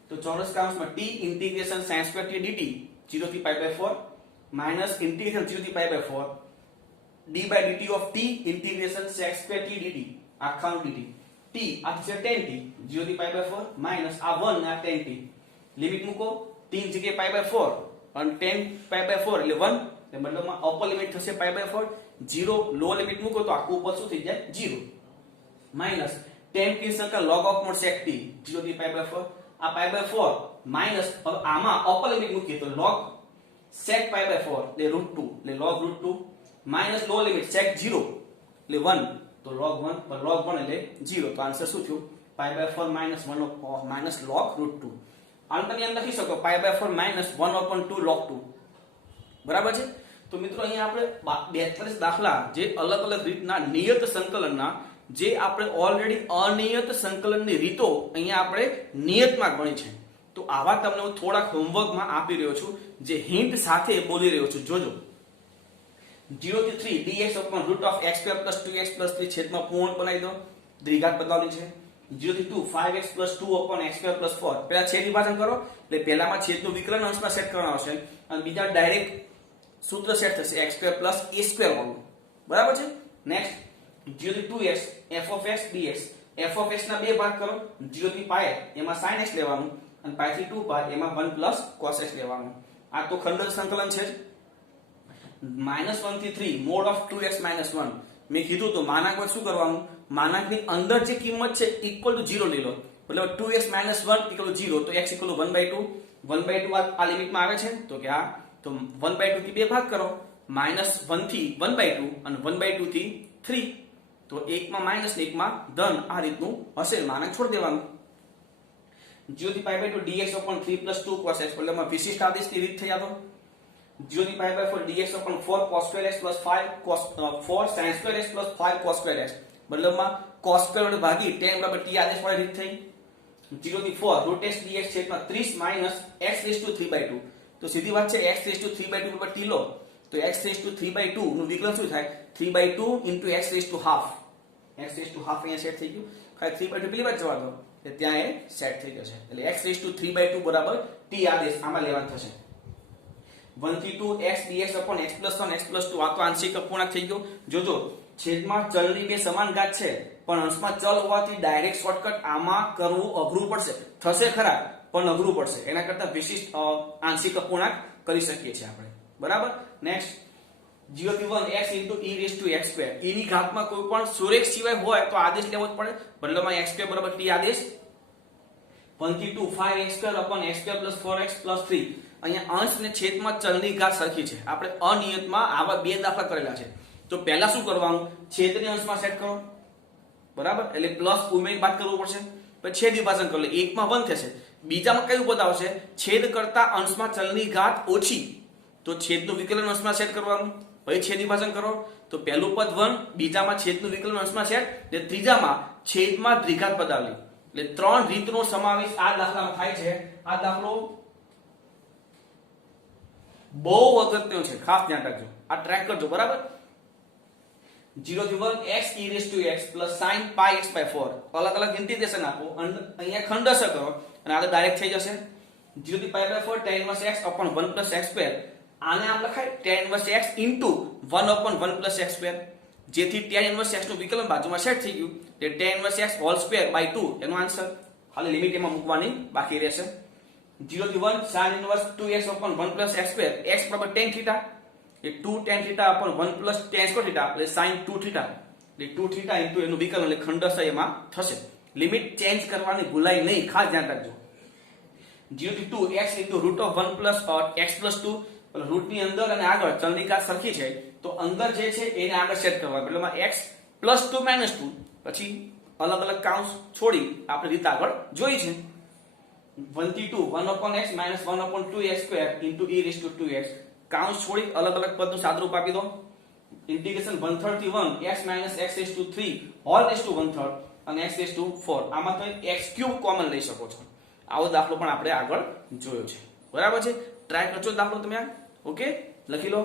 તો ચોરસ કૌંસમાં t integration sin² t dt 0 થી π/4 માઈનસ ઇન્ટિગ્રેશન 0 થી π/4 d/dt of t integration sec² t dt આખાનું dt t આ થશે tan t 0 થી π/4 માઈનસ આ 1 ને આ tan t લિમિટ મૂકો t ની જગ્યાએ π/4 અને tan π/4 એટલે 1 એટલે મતલબમાં અપર લિમિટ થશે π/4 0 લો લિમિટ મૂકો તો આખું ઉપર શું થઈ જાય 0 minus tan t સંકલ log of mod sec t 0 થી π/4 આ π/4 માઈનસ હવે આમાં અપર લિમિટ મૂકીએ તો log sec π/4 એટલે √2 એટલે log √2 minus lower limit sec 0 એટલે 1 તો log 1 પર log 1 એટલે 0 તો આન્સર શું થયું π/4 માઈનસ log √2. આમ તમે એમ લખી શકો π/4 1/2 log 2 બરાબર છે. તો મિત્રો અહીંયા આપણે 42 દાખલા જે અલગ અલગ રીતના નિયત સંકલનના જે આપણે ઓલરેડી અનિયત સંકલનની રીતો અહીંયા આપણે નિયતમાં ગણી છે તો આવા તમને હું થોડાક હોમવર્કમાં આપી રહ્યો છું જે હિન્ટ સાથે બોલી રહ્યો છું જોજો. 0 થી 3 dx √x² + 2x + 3 છેદમાં પૂર્ણ બનાવી દો દ્વિઘાત બદલાવની છે. 0 થી 2 5x + 2 x² + 4 પહેલા છેદ વિભાજન કરો એટલે પહેલામાં છેદનું વિકલન અંશમાં સેટ કરવાનું આવશે અને બીજા ડાયરેક્ટ સૂત્ર સેટ થશે x² + a² વાળું બરાબર છે. નેક્સ્ટ 0 થી 2x f(x) dx f(x) ના બે ભાગ કરો 0 થી π એમાં sin x લેવાનું અને π થી 2π એમાં 1 + cos x લેવાનું. આ તો ખંડન સંકલન છે. -1 થી 3 mod of 2x - 1 મેં કીધું તો માનાંકમાં શું કરવાનું માનાંકની અંદર જે કિંમત છે = 0 લઈ લો મતલબ 2x - 1 = 0 તો x = 1/2 1/2 આ લિમિટમાં આવે છે તો કે આ તો 1/2 થી બે ભાગ કરો -1 થી 1/2 અને 1/2 થી 3 તો એકમાં માઈનસ ને એકમાં ધન આ રીતનું હશે માનાંક છોડી દેવાનું. 0 થી π/2 dx / 3 + 2 cos x મતલબ વિશિષ્ટ આદેશની રીત થઈ આ તો 0 થી π/4 dx / 4 cos² x + 5 cos 4 sin² x + 5 cos² x મતલબમાં cos² વડે ભાગી tan = t આદેશ વાળી રીત થઈ. 0 થી 4 √x dx / 30 - x raised to 3/2 તો તો સીધી વાત છે x રેઝ ટુ 3/2 પર t લો તો x રેઝ ટુ 3/2 નું વિકલન શું થાય 3/2 into x raise to half. x raise to half અહીંયા સેટ થઈ ગયું. ખાલી 3/2 પેલી વાત જવા દો કે ત્યાં એ સેટ થઈ જશે. એટલે x રેઝ ટુ 3/2 બરાબર t આદેશ આમાં લેવાનું થશે. 1 થી 2 x dx upon x plus 1 x plus 2 આ તો આંશિક અપૂર્ણાંક થઈ ગયો. જોજો છેદમાં ચલની બે સમાન ઘાત છે પણ અંશમાં ચલ હોવાથી ડાયરેક્ટ શોર્ટકટ આમાં કરવું અઘરું પડશે. થશે ખરા પણ અઘરું પડશે. એના કરતા વિશિષ્ટ આંશિક અપૂર્ણાંક કરી શકીએ છીએ આપણે. બરાબર. નેક્સ્ટ 0 થી 1 x into e raised to x square. e ની ઘાતમાં કોઈ પણ સુરેખ સિવાય હોય તો આદેશ લેવો જ પડે. બદલામાં x square બરાબર t આદેશ. 1 થી 2 5x square upon x square plus 4x plus 3. અહીંયા અંશ ને છેદમાં ચલની ઘાત સરખી છે. આપણે અનિયતમાં આવા બે દાખલા કરેલા છે. તો પહેલા શું કરવાનું છેદને અંશમાં સેટ કરો. બરાબર. એટલે પ્લસ ઉમેરી બાદ કરવું પડશે. પછી છેદ વિભાજન કરો એટલે 1 માં 1 થશે. બીજામાં કયું પદ આવશે છેદ કરતા અંશમાં ચલની ઘાત ઓછી તો છેદનું વિકલન અંશમાં સેટ કરવાનું. પછી છેદ વિભાજન કરો તો પહેલું પદ 1 બીજામાં છેદનું વિકલન અંશમાં સેટ એટલે ત્રીજામાં છેદમાં દ્વિઘાત પદ આવ્યું. એટલે ત્રણ રીતનો સમાવેશ આ દાખલામાં થાય છે. આ દાખલો બહુ અગત્યનો છે. ખાસ ધ્યાન રાખજો. આ ટ્રેક કરજો. બરાબર. 0 થી 1 x e raised to x plus sin pi x by 4 અલગ અલગ ઇન્ટિગ્રેશન આપો. અહીંયા ખંડસ કરો અને આ તો ડાયરેક્ટ થઈ જશે. 0 થી pi by 4 tan inverse x upon 1 plus x square. આને આમ લખાય tan inverse x into 1 upon 1 plus x square. જેથી tan inverse x નું વિકલન બાજુમાં સેટ થઈ ગયું. તે tan inverse x whole square by 2 એનો આન્સર. ખાલી લિમિટ એમાં મૂકવાની બાકી રહેશે. 0 થી 1 sin inverse 2x upon 1 plus x square. x બરાબર tan theta એ 2 tan theta upon 1 plus tan square theta એટલે sin 2 theta એટલે 2 theta into એનું વિકલન એટલે ખંડસ એમાં થશે. લિમિટ ચેન્જ કરવાની ભૂલાય નહીં. ખાસ ધ્યાન રાખજો. 0 થી 2 x into root of 1 plus x plus 2 route ની અંદર અને આગળ ચલની ઘાત સરખી છે તો અંદર જે છે એને આગળ સેટ કરવાનું. એટલે x plus 2 minus 2 પછી અલગ અલગ કાઉન્સ છોડી આપણે રીત આગળ જોઈ છે. 1 થી 2 1 upon x minus 1 upon 2x square into e raised to 2x કાઉન્સ છોડી અલગ અલગ પદનું સાદુરૂપ આપી દો. ઇન્ટિગ્રેશન 1/3 થી 1 x minus x raised to 3 whole raised to 1/3 અને x raised to 4 આમાં તો x ક્યુબ કોમન લઈ શકો છો. આવો દાખલો પણ આપણે આગળ જોયો છે. બરાબર છે. ટ્રાય કરજો દાખલો તમે. ઓકે લખી લો.